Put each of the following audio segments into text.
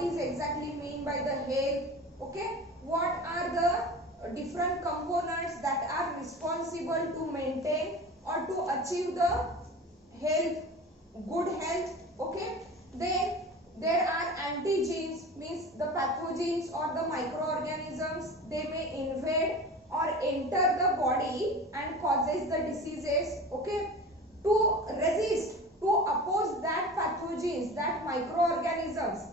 what is exactly mean by the health, okay, what are the different components that are responsible to maintain or to achieve the health, good health, okay. Then there are antigens, means the pathogens or the microorganisms, they may invade or enter the body and causes the diseases, okay. To resist, to oppose that pathogens, that microorganisms,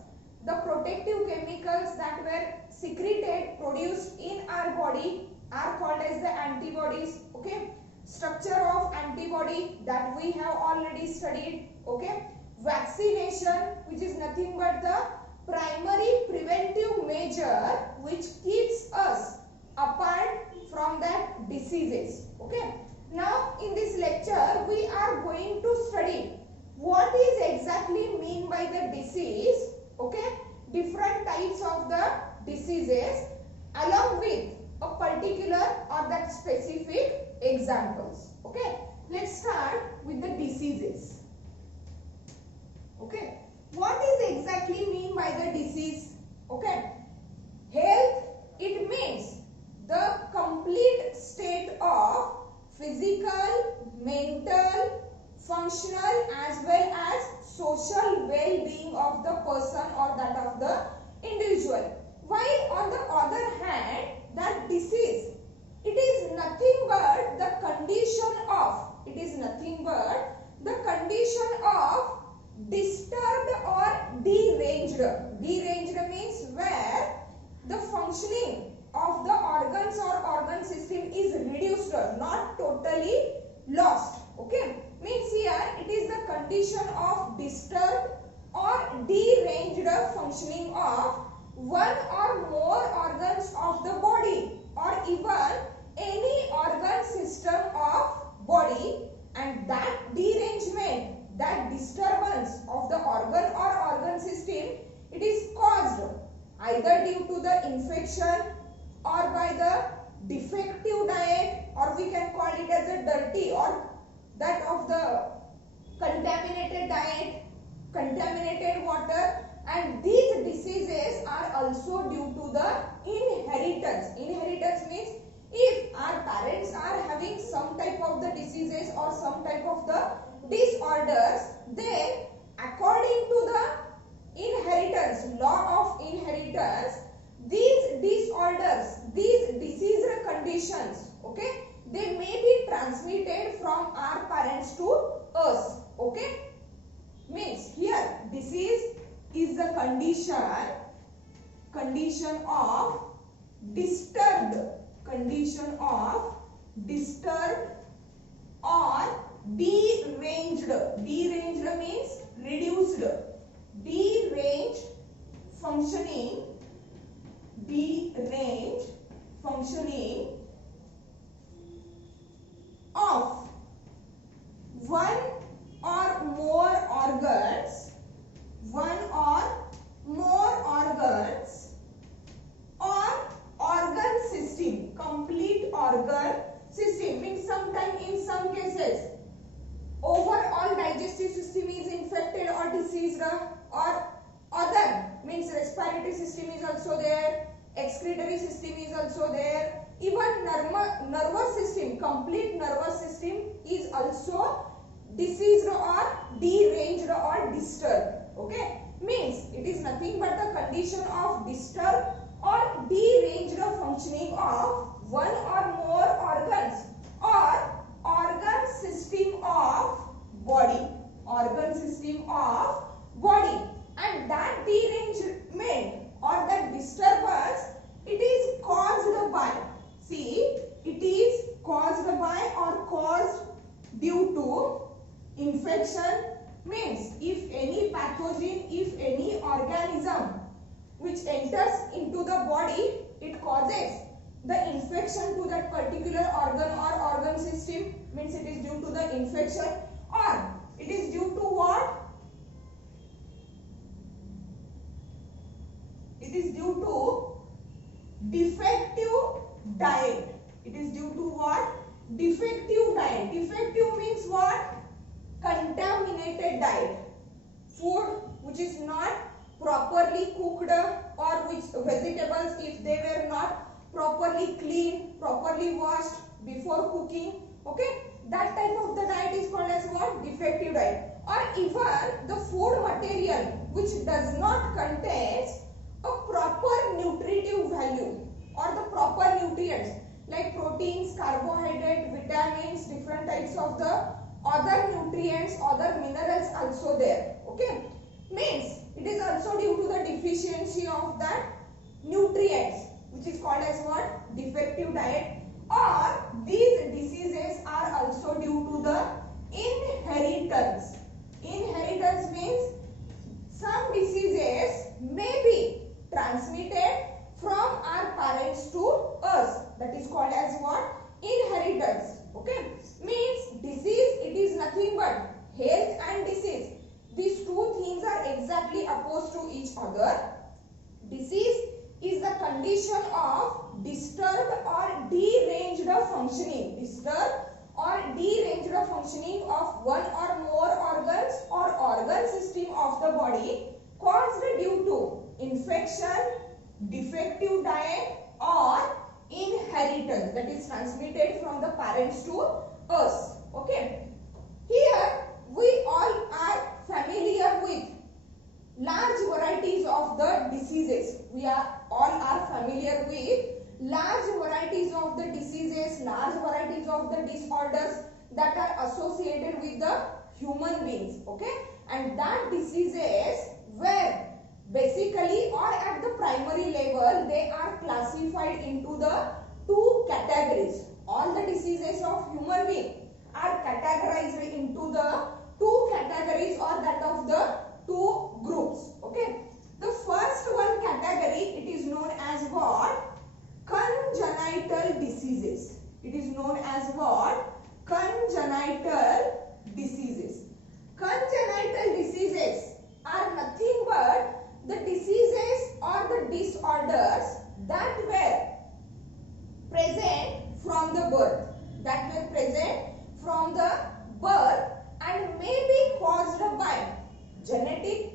the protective chemicals that were secreted, produced in our body are called as the antibodies, okay. Structure of antibody that we have already studied, okay. Vaccination, which is nothing but the primary preventive measure which keeps us apart from that diseases, okay. Now in this lecture we are going to study what is exactly mean by the disease, okay, different types of the diseases along with a particular or that specific examples, okay. Let's start with the diseases, okay. What is exactly mean by the disease, okay. Health, it means the complete state of physical, mental, functional as well as social well-being of the person or that of the individual. While on the other hand, that disease, it is nothing but the condition of, it is nothing but the condition of disturbed or deranged. Deranged means where the functioning of the organs or organ system is reduced, not totally lost, okay. Means here it is the condition of disturbed or deranged functioning of one or more organs of the body or even any organ system of body, and that derangement, that disturbance of the organ or organ system, it is caused either due to the infection or by the defective diet, or we can call it as a dirty or that of the contaminated diet, contaminated water, and these diseases are also due to the inheritance. Inheritance means if our parents are having some type of the diseases or some type of the disorders, then according to the inheritance, law of inheritance, these disorders, these disease conditions, okay, they may be transmitted from our parents to us, okay. Means here disease is the condition of disturbed or deranged. Deranged means reduced. Deranged functioning of one or more organs or organ system, complete organ system. Means sometimes in some cases overall digestive system is infected or diseased, or other means respiratory system is also there, excretory system is also there, even nervous system, complete nervous system is also diseased or deranged or disturbed, okay. Means it is nothing but the condition of disturbed or deranged functioning of one or more organs or organ system of body, and that derangement or that disturbance, it is caused by, see, it is caused by or caused due to infection. Means if any pathogen, if any organism which enters into the body, it causes the infection to that particular organ or organ system, means it is due to the infection, or it is due to what? It is due to defective diet. It is due to what? Defective diet. Defective means what? Contaminated diet. Food which is not properly cooked, or which vegetables, if they were not properly cleaned, properly washed before cooking, okay, that type of the diet is called as what? Defective diet. Or even the food material which does not contain a proper nutritive value or the proper nutrients like proteins, carbohydrate, vitamins, different types of the other nutrients, other minerals also there, okay, means it is also due to the deficiency of that nutrients, which is called as what? Defective diet. Or these diseases are also due to the inheritance. Inheritance means some diseases may be transmitted from our parents to us. That is called as what? Inheritance. Okay, means disease, it is nothing but health and disease. These two things are exactly opposed to each other. Disease is the condition of disturbed or deranged functioning. Disturbed or deranged functioning of one or more organs or organ system of the body caused due to infection, defective diet, or inheritance, that is transmitted from the parents to us. Okay, here we all are familiar with large varieties of the diseases. We are all are familiar with large varieties of the diseases, large varieties of the disorders that are associated with the human beings. Okay, and that diseases where basically or at the primary level they are classified into the two categories. All the diseases of human being are categorized into the two categories or that of the two groups. Okay, the first one category, it is known as what? Congenital diseases. It is known as what? Congenital diseases. Congenital diseases are nothing but the diseases or the disorders that were present from the birth, that were present from the birth and may be caused by genetic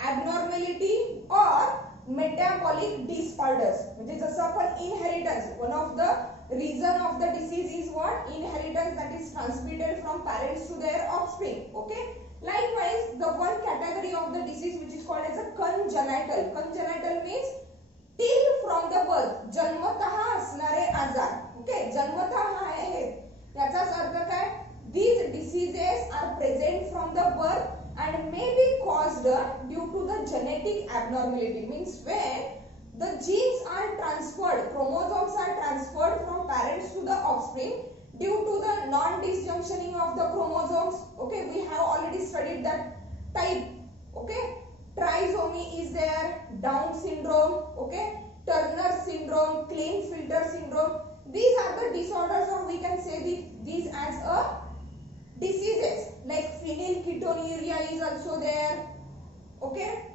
abnormality or metabolic disorders, which is a certain inheritance. One of the reason of the disease is what? Inheritance, that is transmitted from parents to their offspring. Okay, likewise the one category of the disease which is called as a congenital. Congenital means till from the birth, जन्मतः असणारे आजार. Okay, जन्मतः आहे याचाच अर्थ काय? These diseases are present from the birth and may be caused due to the genetic abnormality, means when the genes are transferred, chromosomes are transferred from parents to the offspring due to the non-disjunctioning of the chromosomes. Okay, we have already studied that type. Okay, trisomy is there, Down syndrome, okay, Turner syndrome, Klinefelter syndrome. These are the disorders, or we can say these as a diseases. Like phenylketonuria is also there. Okay,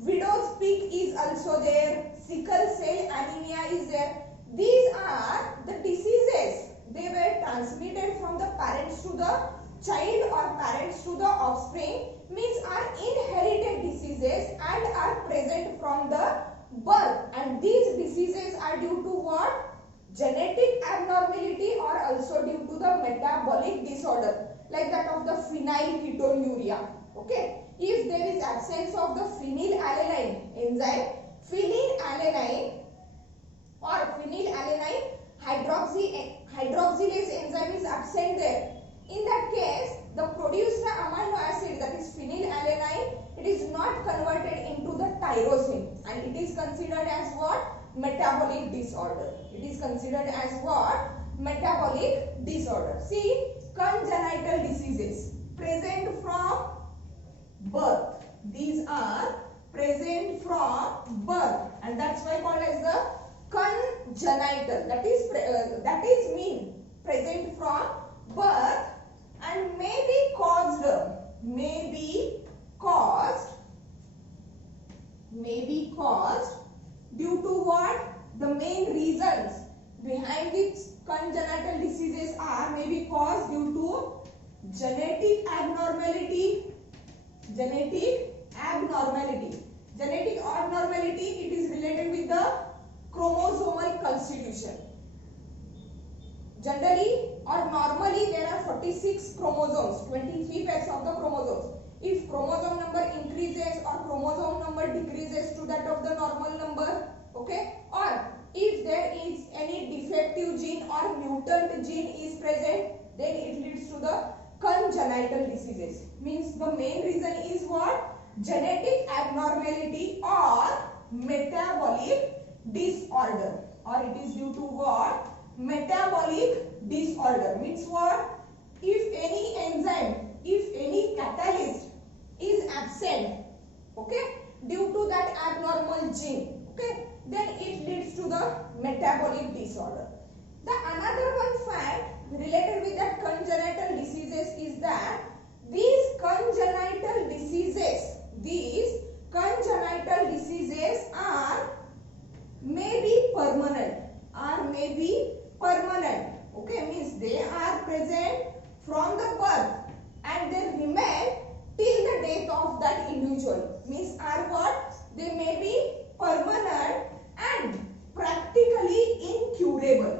widow's peak is also there. Sickle cell anemia is there. These are the diseases. They were transmitted from the parents to the child or parents to the offspring, means are inherited diseases and are present from the birth. And these diseases are due to what? Genetic abnormality or also due to the metabolic disorder, like that of the phenylketonuria. Okay, if there is absence of the phenylalanine enzyme, phenylalanine or phenylalanine hydroxylase enzyme is absent there. In that case, the produced amino acid, that is phenylalanine, it is not converted into the tyrosine, and it is considered as what? Metabolic disorder. It is considered as what? Metabolic disorder. See, congenital diseases present from birth. These are present from birth, and that's why called as the congenital. That is mean present from birth and may be caused due to what? The main reasons behind which congenital diseases are may be caused due to genetic abnormality. Genetic Genetic abnormality, it is related with the chromosomal constitution. Generally or normally there are 46 chromosomes, 23 pairs of the chromosomes. If chromosome number increases or chromosome number decreases to that of the normal number, okay, or if there is any defective gene or mutant gene is present, then it leads to the congenital diseases. Means the main reason is what? Genetic abnormality or metabolic disorder, or it is due to what? Metabolic disorder. Means what? If any enzyme, if any catalyst is absent, okay, due to that abnormal gene, okay, then it leads to the metabolic disorder. The another one fact related with that congenital diseases is that these congenital diseases are may be permanent, okay, means they are present from the birth and they remain till the death of that individual. Means are what? They may be permanent and practically incurable.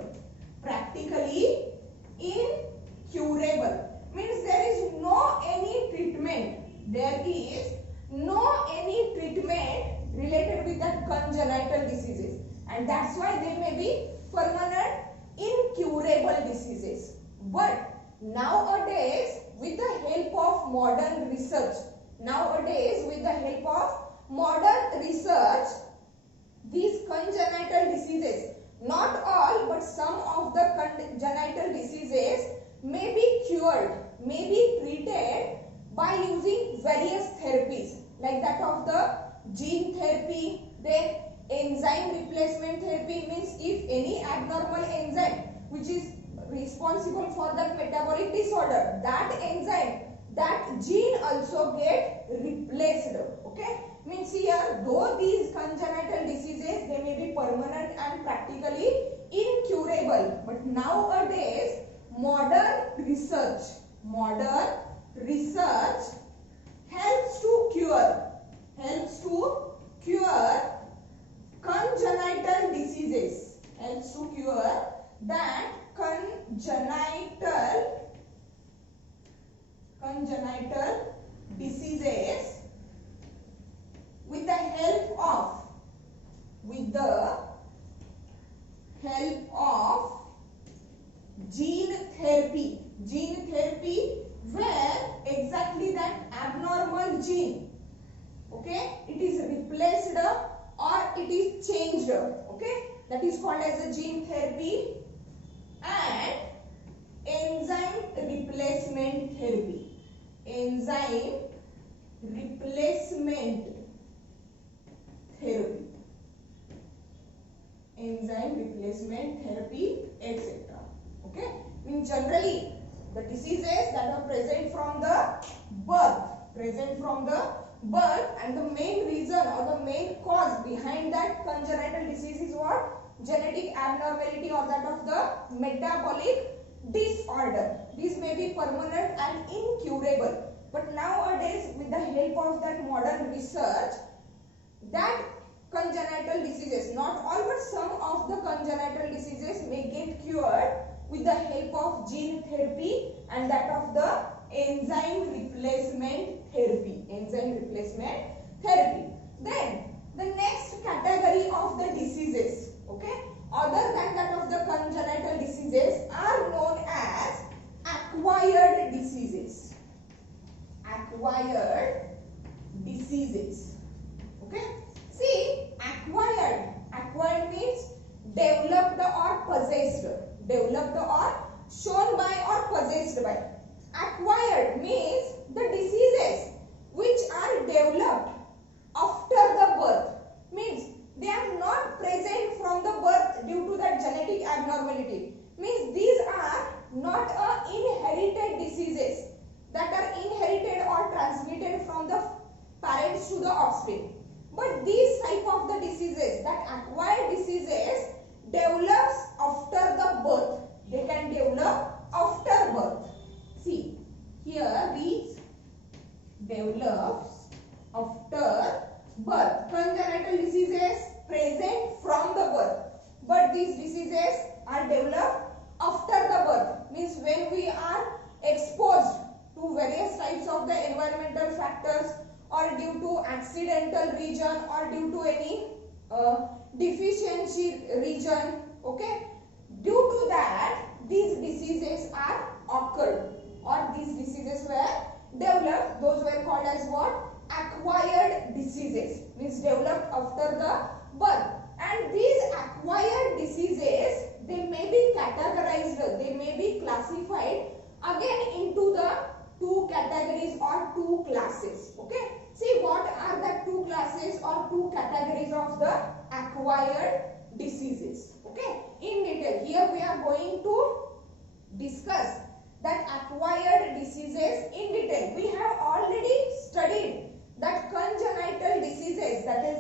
Means there is no any treatment. There is no any treatment related with that congenital diseases, and that's why they may be permanent incurable diseases. But nowadays, with the help of modern research, these congenital diseases, not all but some of the congenital diseases may be cured, may be treated by using various therapies like that of the gene therapy, then enzyme replacement therapy. Means if any abnormal enzyme which is responsible for that metabolic disorder, that enzyme, that gene also get replaced, okay. Means here, though these congenital diseases, they may be permanent and practically incurable, but nowadays modern research helps to cure congenital diseases, helps to cure that congenital diseases with the help of gene therapy, where exactly that abnormal gene, okay, it is replaced or it is changed, okay, that is called as a gene therapy and enzyme replacement therapy. Enzyme replacement therapy, etc. Okay. In generally, the diseases that are present from the birth, and the main reason or the main cause behind that congenital disease is what? Genetic abnormality or that of the metabolic disorder. These may be permanent and incurable. But nowadays, with the help of that modern research, that congenital diseases, not all but some of the congenital diseases may get cured with the help of gene therapy and that of the enzyme replacement therapy. Then the next category of the diseases, okay, other than that of the congenital diseases, are known as acquired diseases. Okay. See, acquired means developed or possessed, shown by or possessed by. Acquired means the diseases which are developed after the birth, means they are not present from the birth due to that genetic abnormality. Means these are not inherited diseases that are inherited or transmitted from the parents to the offspring. But these type of the diseases, that acquired diseases, develops after the birth. They can develop after birth. See, here these develops after birth. but these diseases are developed after the birth, means when we are exposed to various types of the environmental factors, or due to accidental region, or due to any deficiency region. Okay, due to that these diseases are occurred, or these diseases were developed. Those were called as what? Acquired diseases, means developed after the birth. And these acquired diseases, they may be categorized, they may be classified again into the two categories or two classes. Okay, see what are the two classes or two categories of the acquired diseases. Okay, in detail here we are going to discuss that acquired diseases in detail. We have already studied that congenital diseases, that is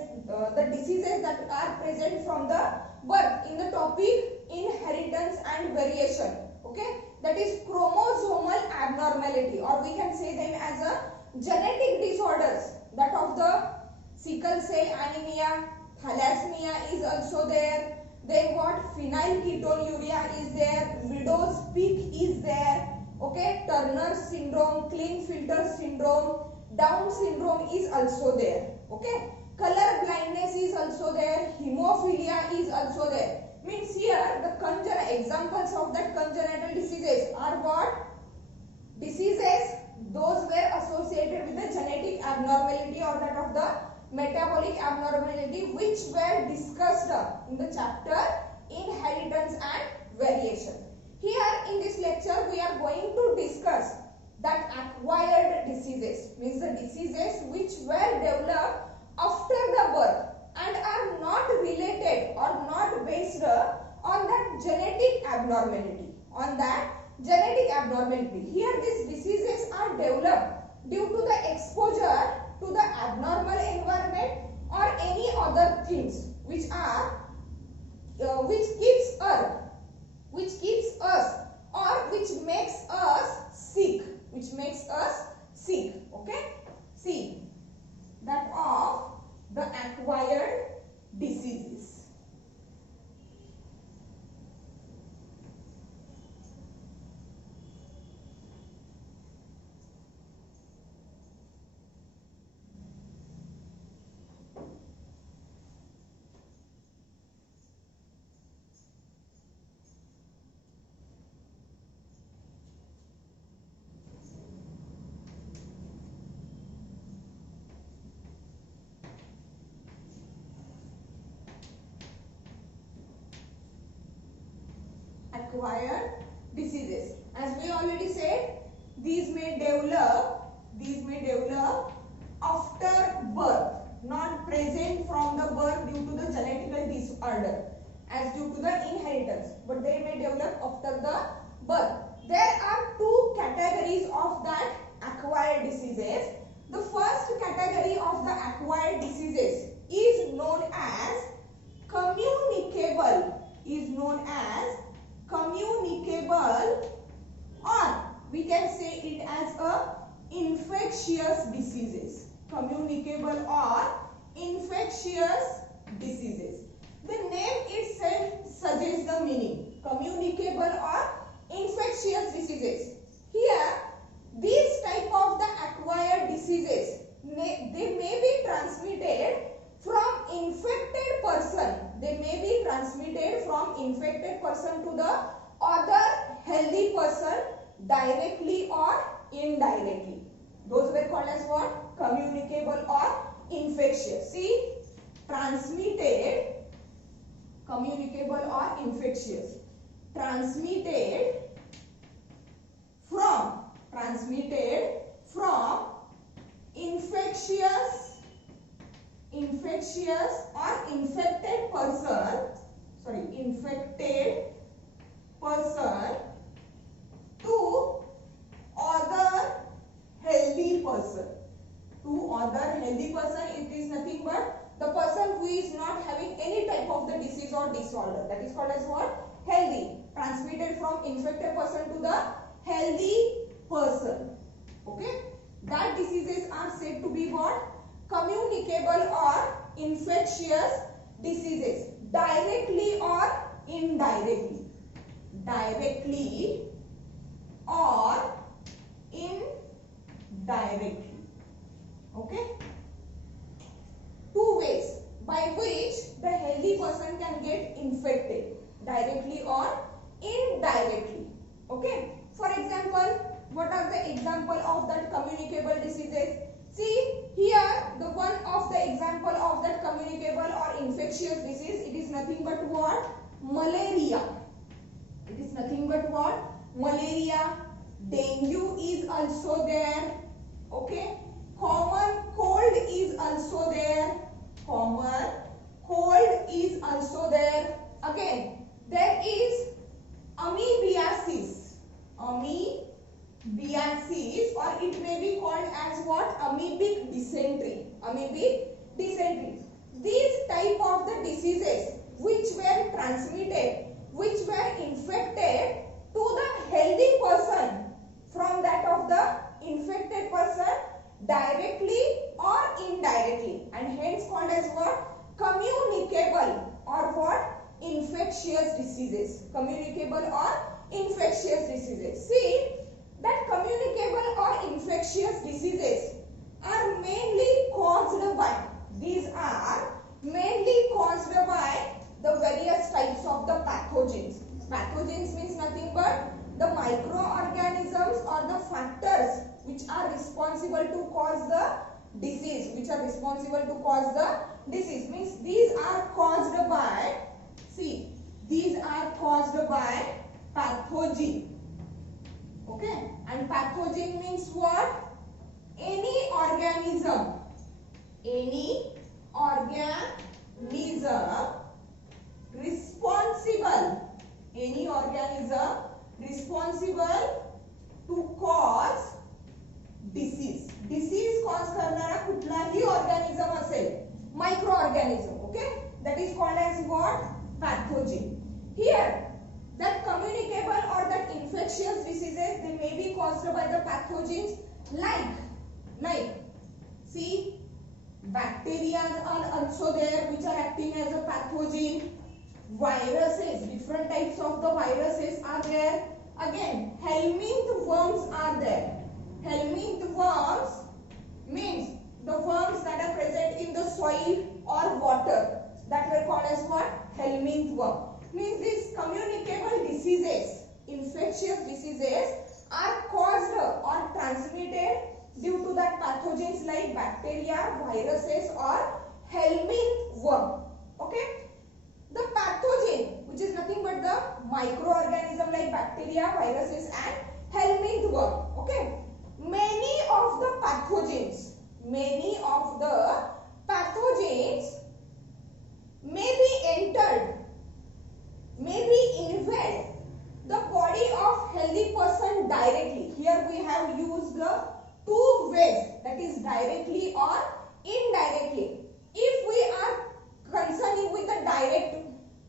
the diseases that are present from the birth, in the topic inheritance and variation. Okay, that is chromosomal abnormality, or we can say them as a genetic disorders, that of the sickle cell anemia, thalassemia is also there. Then what? Phenylketonuria is there, widow's peak is there. Okay, Turner syndrome, Klinefelter syndrome, Down syndrome is also there. Okay, color blindness is also there, hemophilia is also there. Means here the examples of that congenital diseases are what? Diseases those were associated with the genetic abnormality or that of the metabolic abnormality, which were discussed in the chapter inheritance and variation. Here in this lecture we are going to discuss that acquired diseases, means the diseases which were developed after the birth and are not related or not based on that genetic abnormality, Here these diseases are developed due to the exposure to the abnormal environment or any other things which keeps us or which makes us sick. Okay, see that of the acquired diseases. Acquired diseases, as we already said, these may develop after birth, not present from the birth due to the genetical disorder as due to the inheritance, but they may develop after the birth. There are two categories of that acquired diseases. The first category of the acquired diseases is known as communicable, or we can say it as a infectious diseases. Communicable or infectious diseases. The name itself suggests the meaning. Communicable or infectious diseases. Here, these type of the acquired diseases, they may be transmitted from infected person. They may be transmitted from infected person to the other healthy person directly or indirectly. Those were called as what? Communicable or infectious. See, transmitted, communicable or infectious. Transmitted from infectious or infected person to other healthy person. It is nothing but the person who is not having any type of the disease or disorder. That is called as what? Healthy. Transmitted from infected person to the healthy person. Okay. That diseases are said to be what? Communicable or infectious diseases. directly or indirectly. Directly or indirectly. Okay? Two ways by which the healthy person can get infected, directly or indirectly. Okay? For example, what are the example of that communicable diseases? See here, the one of the example of that communicable or infectious disease, it is nothing but what? Malaria. It is nothing but what? Malaria. Dengue is also there. Okay? Common cold is also there. Common cold is also there. Again, there is amoebiasis. Amoebiasis, or it may be called as what? Amoebic dysentery. Amoebic dysentery. These type of the diseases which were transmitted, which were infected to the healthy person from that of the infected person directly or indirectly, and hence called as what? Communicable or what? Infectious diseases. Communicable or infectious diseases. See that communicable or infectious diseases are mainly caused by, these are mainly caused by the various types of the pathogens. Pathogens means nothing but the microorganisms or the factors which are responsible to cause the disease, means these are caused by, see, these are caused by pathogen. Okay, and pathogen means what? Any organism responsible to cause disease. Disease cause करणारा कुठलाही organism असेल, microorganism, okay, that is called as what? Pathogen. Here that communicable or that infectious diseases, they may be caused by the pathogens like see, bacteria are also there which are acting as a pathogen. Viruses, different types of the viruses are there. Again, helminth worms are there. Helminth worms means the worms that are present in the soil or water, that were called as what? Helminth worm. Means these communicable diseases, infectious diseases are caused or transmitted due to that pathogens like bacteria, viruses or helminth worm. Okay? The pathogen, which is nothing but the microorganism like bacteria, viruses and helminth worm. Okay? Many of the pathogens may invade the body of healthy person directly. Here we have used the two ways, that is directly or indirectly. If we are concerning with the direct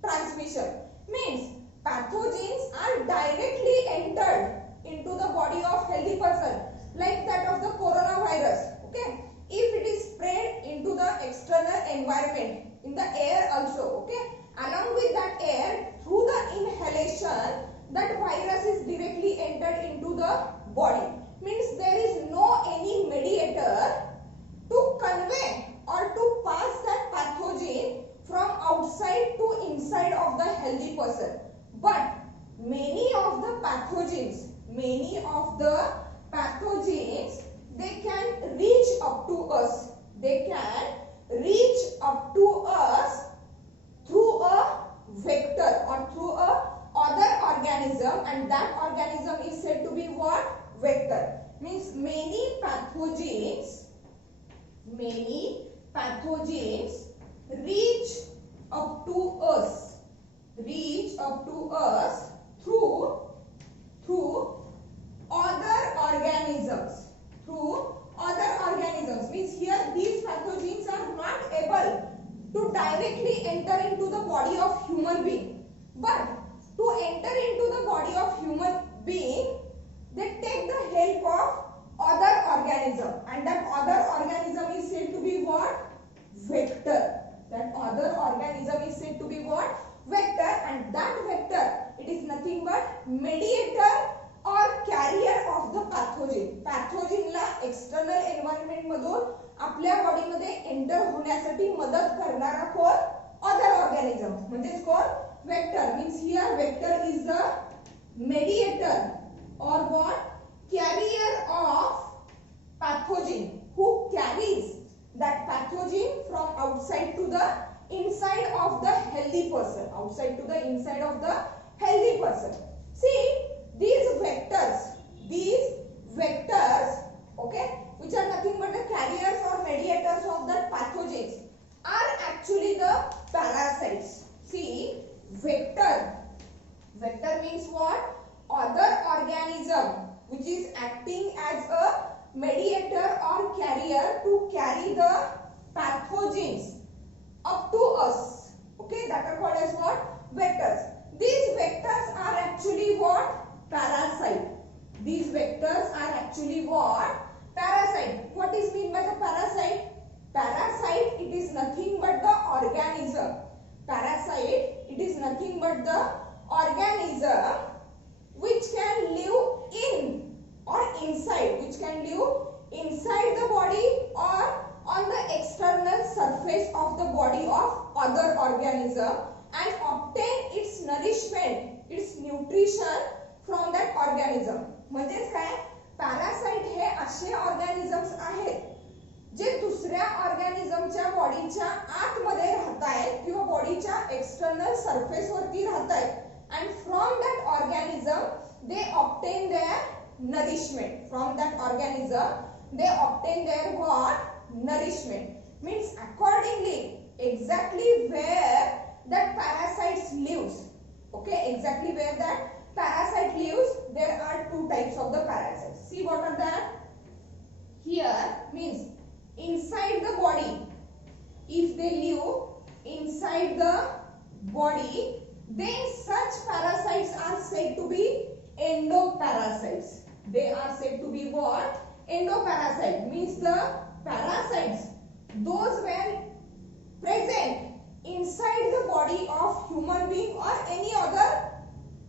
transmission, means pathogens are directly entered into the body of healthy person, like that of the coronavirus. Okay, if it is spread into the external environment, in the air also, okay, along with that air, through the inhalation, that virus is directly entered into the body. Means there is no any mediator to convey or to pass that pathogen from outside to inside of the healthy person. But many of the pathogens, they can reach up to us. They can reach up to us through a vector or through a other organism, and that organism is said to be what? Vector. Means many pathogens reach up to us through other organisms. Means here these pathogens are not able to directly enter into the body of human being, but to enter into the body of human being, they take the help of other organism, and that other organism is said to be what? Vector. That other organism is said to be what? जपण्यासाठी मदत करणारा कोण other organism म्हणजेच कोण vector means here vector is the mediator or what carrier of pathogen who carries that pathogen from outside to the inside of the healthy person, outside to the inside of the healthy person. See these vectors, okay, which are nothing but the carriers or mediators of the pathogens are actually the parasites. See vector means what? Other organism which is acting as a mediator or carrier to carry the pathogens up to us. Okay, that are called as what? Vectors. These vectors are actually what? Parasite. These vectors are actually what? Parasite. What is mean by the parasite? Parasite, it is nothing but the organism. Parasite, it is nothing but the organism which can live in or inside, which can live inside the body or on the external surface of the body of other organism and obtain its nourishment, its nutrition from that organism. म्हणजेच काय parasite हे असे organisms आहेत जे दुसऱ्या ऑर्गॅनिझमच्या बॉडीच्या आतमध्ये राहतायत किंवा बॉडीच्या external surface वरती राहतायत and from that organism they obtain their nourishment. From that organism they obtain their what? Nourishment. Means accordingly exactly where that parasites lives. Okay, exactly where that parasite lives, there are two types of the parasites. See what are that? Here means inside the body. If they live inside the body, then such parasites are said to be endoparasites. They are said to be what? Endoparasite. Means the parasites, those were present inside the body of human being or any other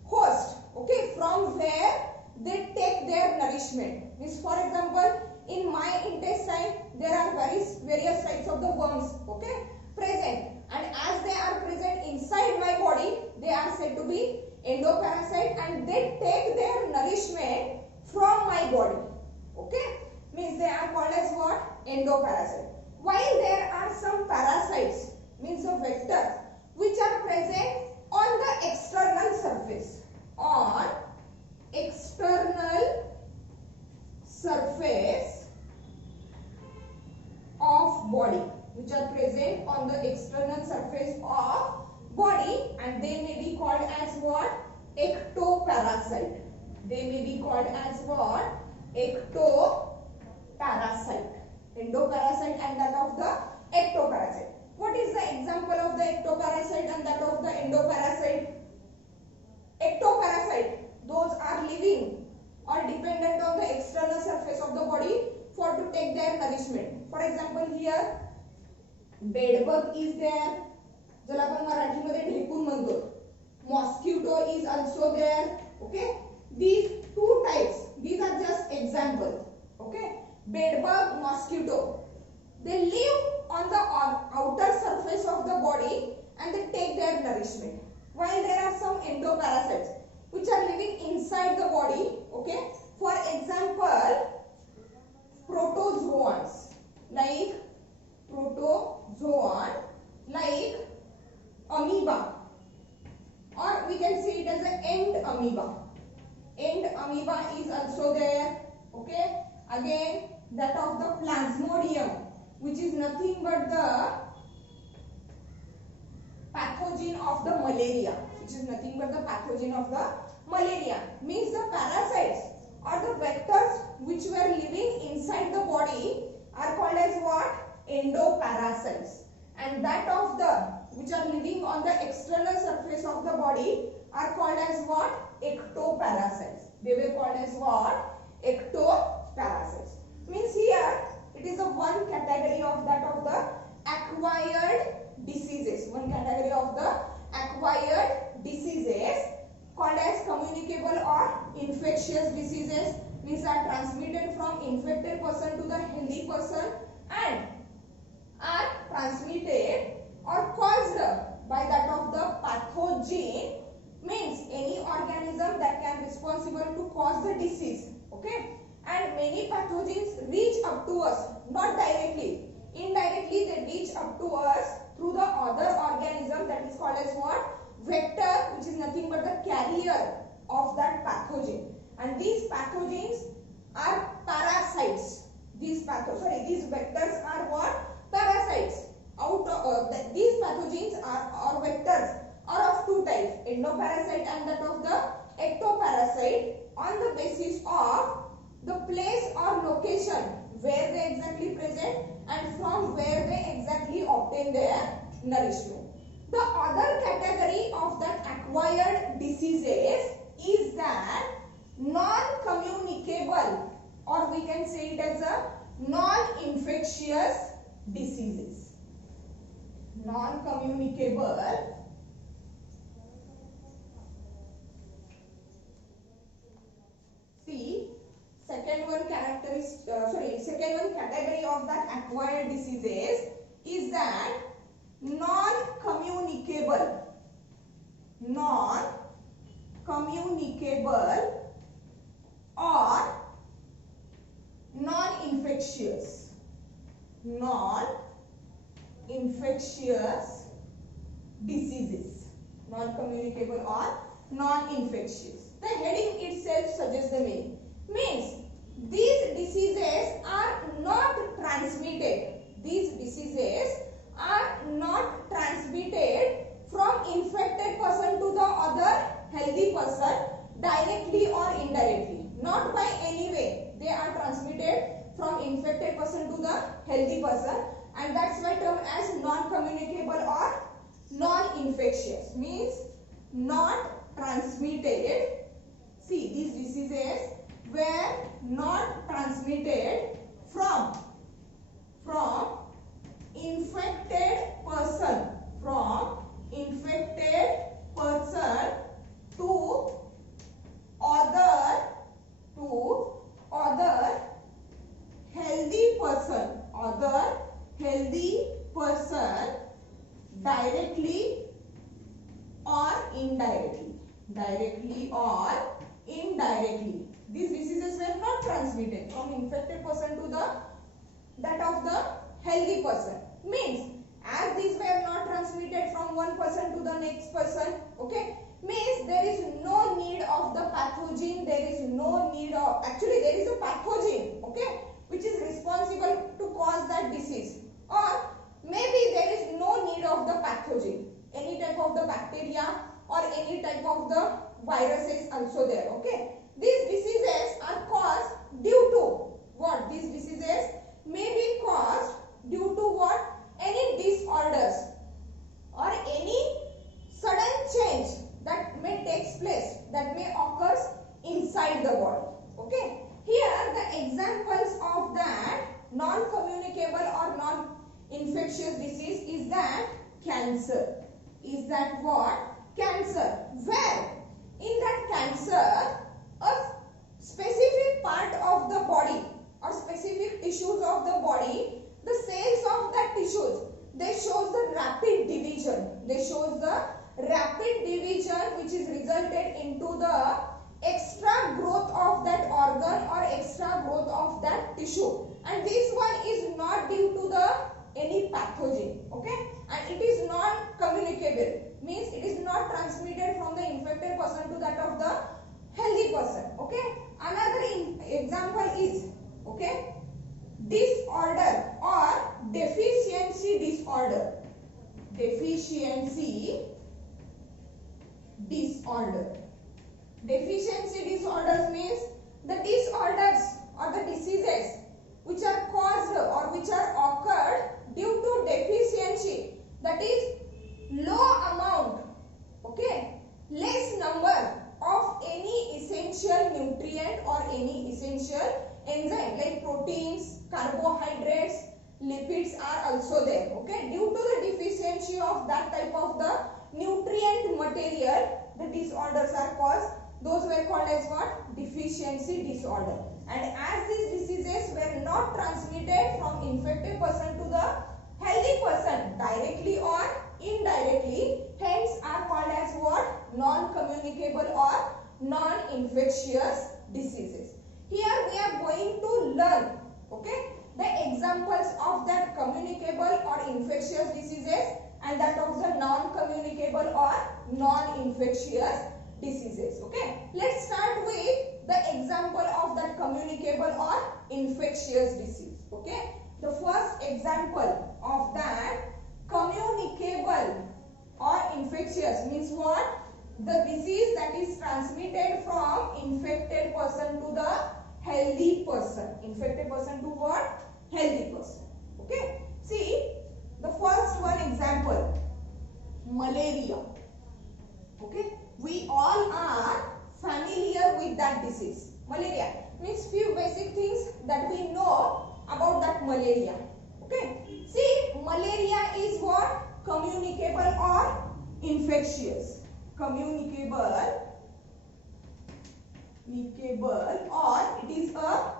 host. Okay, from where they take their nourishment. Means for example, in my intestine there are various types of the worms, okay, present, and as they are present inside my body, they are said to be endoparasite and they take their nourishment from my body. Okay, means they are called as what? Endoparasite. While there are some parasites, means the vectors, which are present on the external surface, on external surface of body, which are present on the external surface of body, and they may be called as what? Ectoparasite. They may be called as what? Ectoparasite. Endoparasite and that of the ectoparasite. What is the example of the ectoparasite and that of the endoparasite? Ectoparasite, those are living or dependent on the external surface of the body for to take their nourishment. For example, here bedbug is there, ज्याला आपण मराठीमध्ये ढेकून म्हणतो. Mosquito is also there. Okay, these two types, these are just examples. Okay, bedbug, mosquito, they live on the outer surface of the body and they take their nourishment. While there are some endoparasites which are living inside the body. Okay, for example, protozoans like amoeba, or we can say it as an end amoeba. End amoeba is also there. Okay, again that of the plasmodium, which is nothing but the pathogen of the malaria, means the parasites or the vectors which were living inside the body are called as what? Endoparasites, and that of the which are living on the external surface of the body are called as what? Ectoparasites. They were called as what? Ectoparasites. Means here it is a one category of that of the acquired diseases. One category of the acquired diseases called as communicable or infectious diseases, means are transmitted from infected person to the healthy person and are transmitted disease, okay, and many pathogens reach up to us, not directly, indirectly they reach up to us through the other organism, that is called as what? Vector, which is nothing but the carrier of that pathogen. And these pathogens are parasites. These vectors are what? Parasites. These pathogens or vectors are of two types, endoparasite and that of the ectoparasite, on the basis of the place or location where they exactly present and from where they exactly obtain their nourishment. The other category of that acquired diseases is that non-communicable, or we can say it as a non-infectious diseases. Non-communicable second one category of that acquired diseases is that non-communicable or non-infectious diseases. Non-communicable or non-infectious. The heading itself suggests the meaning. Means these diseases are not transmitted. These diseases are not transmitted from infected person to the other healthy person directly or indirectly. Not by any way. They are transmitted from infected person to the healthy person, and that's why termed as non-communicable or non-infectious. Means not transmitted. See, these diseases were not transmitted from infected person to other healthy person directly or indirectly. These diseases were not transmitted from infected person to that of the healthy person. Means as these were not transmitted from one person to the next person, okay, means there is no need of the pathogen, there is no need of, actually there is a pathogen, okay, which is responsible to cause that disease, or maybe there is no need of the pathogen, any type of the bacteria or any type of the viruses also there, okay. These diseases are caused due to what? These diseases may be caused due to what? Any disorders or any sudden change that may take place, that may occur inside the body, okay. Here the examples of that non-communicable or non-infectious disease is that cancer. Is that what? Cancer. Where in that cancer a specific part of the body or specific tissues of the body, the cells of that tissues, they shows the rapid division. Which is resulted into the extra growth of that organ or extra growth of that tissue, and this one is not due to the any pathogen, okay, and it is not communicable, means it is not transmitted from the infected person to that of the healthy person, okay. Another example is, okay, disorder or deficiency disorder. Deficiency disorders means the disorders or the diseases which are caused or which are occurred due to deficiency, that is low amount, okay, less number of any essential nutrient or any essential enzyme like proteins, carbohydrates, lipids are also there, okay. Due to the deficiency of that type of the nutrient material, the disorders are caused. Those were called as what? Deficiency disorder. And as these diseases were not transmitted from infected person to the healthy person directly or indirectly, hence are called as what? Non-communicable or non-infectious diseases. infectious diseases and that of the non-communicable or non-infectious diseases. Okay, let's start with the example of that communicable or infectious disease. Okay, the first example of that communicable or infectious means what? The disease that is transmitted from infected person to the healthy person. Infected person to what? Healthy person. Okay, see the first one example, malaria. Okay, we all are familiar with that disease. Malaria means few basic things that we know about that malaria. Okay, see malaria is what? Communicable or infectious. Communicable or it is a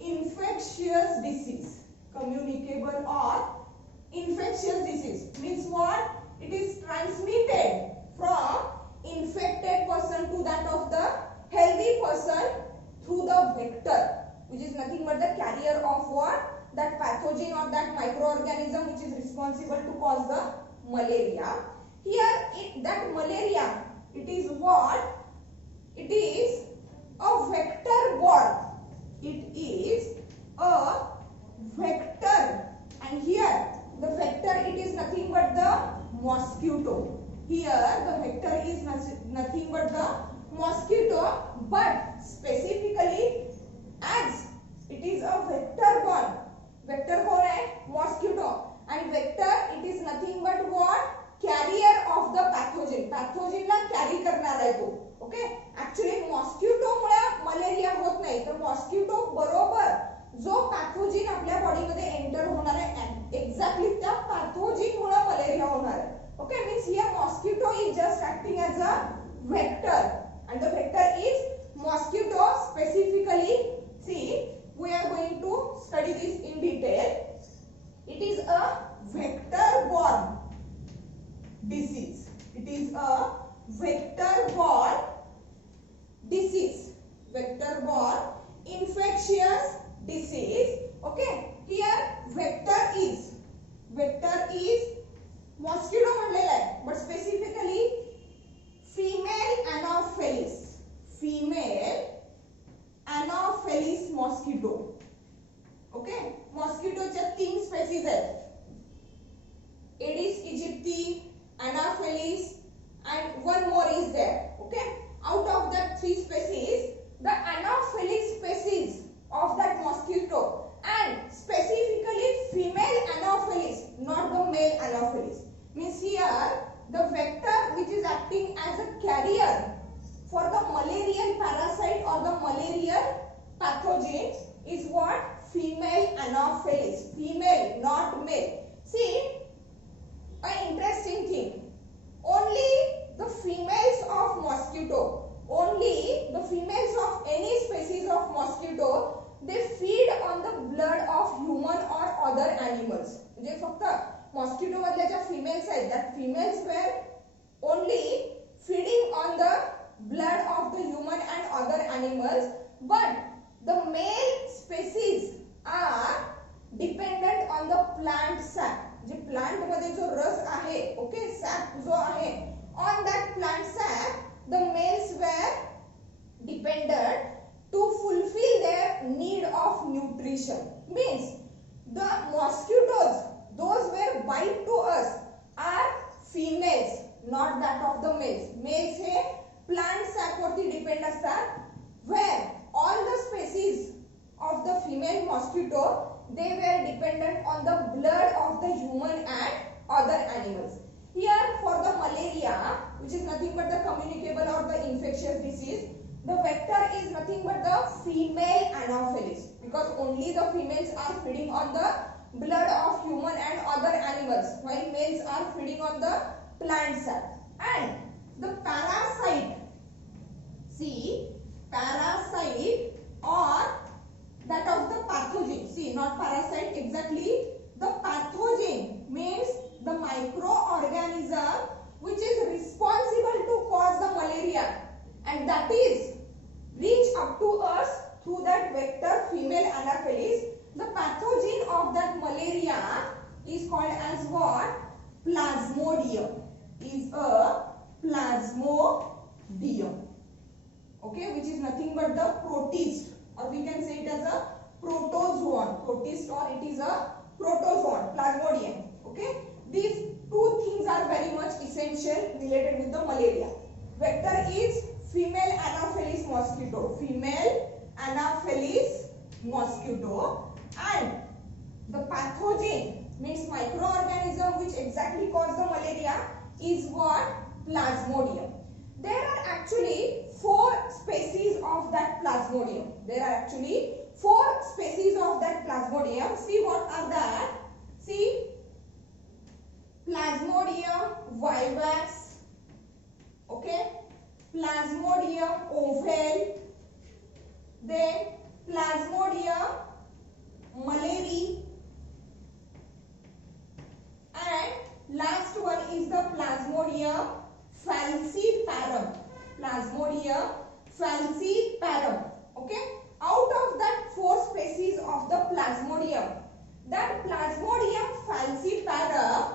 infectious disease. Communicable or infectious disease means what? It is transmitted from infected person to that of the healthy person through the vector, which is nothing but the carrier of what? That pathogen or that microorganism which is responsible to cause the malaria. Here that malaria, it is what? It is a vector borne. It is a vector, and here the vector, it is nothing but the mosquito. Here the vector is nothing but the mosquito, but specifically as it is a vector borne. Vector borne है mosquito, and vector it is nothing but what? Carrier of the pathogen. Pathogen La carry करणार आहे तो. Okay, actually mosquito मुळे malaria होत नाही, तर mosquito बरोबर जो pathogen आपल्या बॉडी मध्ये एंटर होणार आहे एक्झॅक्टली त्या पॅथोजन मुळे मलेरिया होणार आहे. Okay, means here mosquito is just acting as a vector and the vector is mosquito. Specifically, see, we are going to study this in detail. It is a vector borne disease. It is a vector borne disease. Vector borne infectious disease. Okay, here vector is mosquito म्हणलेला आहे, but specifically female anopheles mosquito. Okay, mosquito च्या 3 species आहेत, Aedes aegypti, anopheles, and one more is there. Okay, out of that 3 species, the anopheles species of that mosquito, and specifically female anopheles, not the male anopheles, means here the vector which is acting as a carrier for the malarial parasite or the malarial pathogen is what? Female anopheles. Female, not male. See, an interesting thing, only the females of mosquito, only the females of any species of mosquito, they feed on the blood of human or other animals. म्हणजे फक्त mosquito मधल्या ज्या females आहेत, that females were only feeding on the blood of the human and other animals, but the male species are dependent on the plant sap. J plant मध्ये जो रस आहे, okay, SAP जो आहे, on that plant sap the males were dependent to fulfill their need of nutrition. Means the mosquitoes, those were bite to us, are females, not that of the males. Males hey plant sap वरती depend असतात, where all the species of the female mosquito, they were dependent on the blood of the human and other animals. Here for the malaria, which is nothing but the communicable or the infectious disease, the vector is nothing but the female anopheles, because only the females are feeding on the blood of human and other animals, while males are feeding on the plant sap. And the parasite, see, parasite or that of the pathogen, see, not parasite exactly, the pathogen means the microorganism which is responsible to cause the malaria, and that is reach up to us through that vector female anopheles. The pathogen of that malaria is called as what? plasmodium. Is a plasmodium. Okay, which is nothing but the protist, or we can say it as a protozoan. Protist, or it is a protozoan, plasmodium. Okay, these two things are very much essential related with the malaria. Vector is female Anopheles mosquito. Female Anopheles mosquito, and the pathogen means microorganism which exactly cause the malaria is what? Plasmodium. There are actually 4 species of that plasmodium. There are actually 4 species of that plasmodium. See what are that? See, Plasmodium vivax, okay, Plasmodium ovale, then Plasmodium malari, and last one is the Plasmodium falciparum. Plasmodium falciparum. Okay, out of that 4 species of the Plasmodium, that Plasmodium falciparum,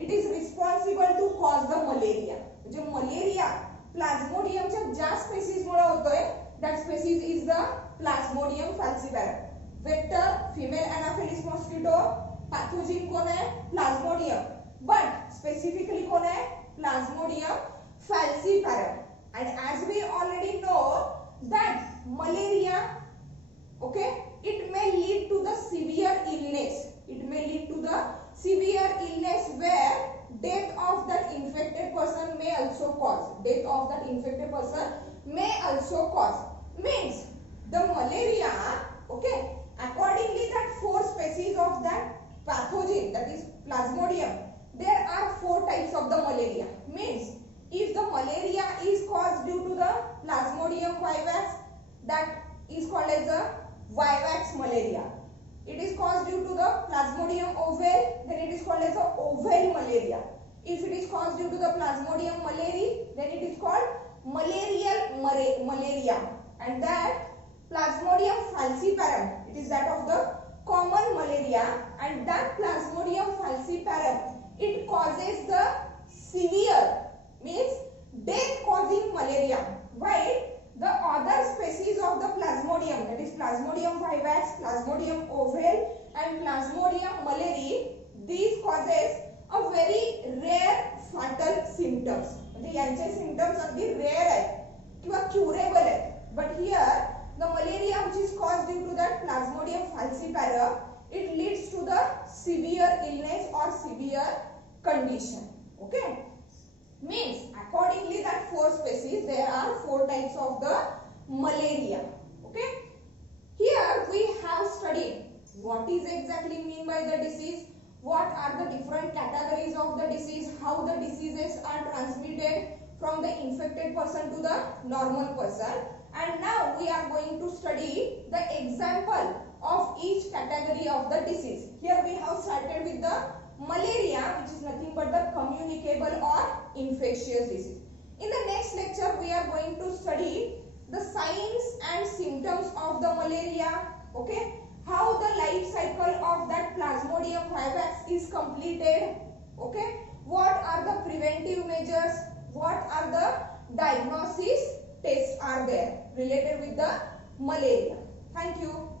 it is responsible to cause the malaria. जो malaria Plasmodium च्या ज्या species मुळे होतोय, that species is the Plasmodium falciparum. Vector female Anopheles mosquito, pathogen कौन है? Plasmodium, but specifically कौन है? Plasmodium falciparum. And as we already know that malaria, okay, it may lead to the severe illness. It may lead to the severe illness where death of that infected person may also cause. Death of that infected person may also cause. Means the malaria, okay, accordingly that 4 species of that pathogen, that is Plasmodium, there are 4 types of the malaria. Means if the malaria is caused due to the Plasmodium vivax, that is called as the vivax malaria. It is caused due to the Plasmodium ovale, then it is called as the ovale malaria. If it is caused due to the Plasmodium malari, then it is called malarial malaria. And that Plasmodium falciparum, it is that of the common malaria, and that Plasmodium falciparum, it causes the severe, means death causing malaria, while the other species of the Plasmodium, that is Plasmodium vivax, Plasmodium ovale and Plasmodium malari, these causes a very rare fatal symptoms. म्हणजे यांचे symptoms अगदी rare आहेत किंवा curable आहेत. But here the malaria which is caused due to that Plasmodium falciparum, it leads to the severe illness or severe condition. Okay, means accordingly that 4 species, there are 4 types of the malaria. Okay, here we have studied what is exactly mean by the disease, what are the different categories of the disease, how the diseases are transmitted from the infected person to the normal person, and now we are going to study the example of each category of the disease. Here we have started with the malaria, which is nothing but the communicable or infectious disease. In the next lecture we are going to study the signs and symptoms of the malaria, okay, how the life cycle of that Plasmodium vivax is completed, okay, what are the preventive measures, what are the diagnosis tests are there related with the malaria. Thank you.